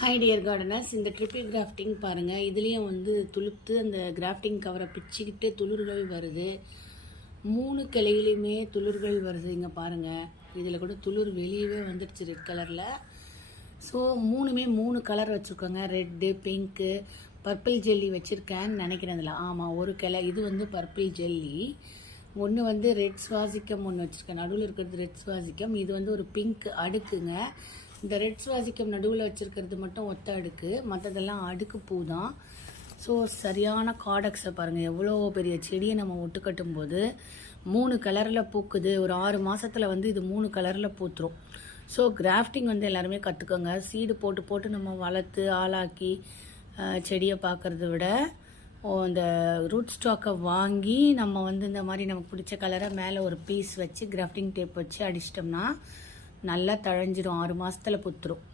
Hi dear gardeners, இந்த triple grafting பாருங்கள். இதுலேயும் வந்து துளுத்து அந்த கிராஃப்டிங் கவரை பிச்சுக்கிட்டு துளிர்கள் வருது. 3 கிளையிலையுமே துளிர்கள் வருது. இங்கே பாருங்கள், இதில் கூட துளிர் வெளியவே வந்துடுச்சு ரெட் கலரில். ஸோ 3 கலர் வச்சுருக்கோங்க. ரெட்டு, பிங்க்கு, பர்பிள் ஜெல்லி வச்சுருக்கேன்னு நினைக்கிறேன். இதில் ஆமாம், ஒரு கிளை இது வந்து பர்பிள் ஜெல்லி. ஒன்று வந்து ரெட் சுவாசிக்கம் ஒன்று வச்சுருக்கேன். நடுவில் இருக்கிறது ரெட் சுவாசிக்கம். இது வந்து ஒரு பிங்க் அடுக்குங்க. இந்த ரெட் சுவாசிக்கம் நடுவில் வச்சுருக்கிறது மட்டும் ஒத்த அடுக்கு, மற்றதெல்லாம் அடுக்கு பூ தான். ஸோ சரியான காடக்ஸை பாருங்கள், எவ்வளோ பெரிய செடியை நம்ம ஒட்டு கட்டும்போது 3 கலரில் பூக்குது. ஒரு 6 மாதத்தில் வந்து இது 3 கலரில் பூத்துரும். ஸோ கிராஃப்டிங் வந்து எல்லாருமே கற்றுக்கோங்க. சீடு போட்டு போட்டு நம்ம வளர்த்து ஆளாக்கி செடியை பார்க்குறத விட இந்த ரூட் ஸ்டாக்கை வாங்கி நம்ம வந்து இந்த மாதிரி நமக்கு பிடிச்ச கலரை மேலே ஒரு பீஸ் வச்சு கிராஃப்டிங் டேப் வச்சு அடிச்சிட்டோம்னா நல்லா தழைஞ்சிடும். 6 மாதத்தில் புத்துரும்.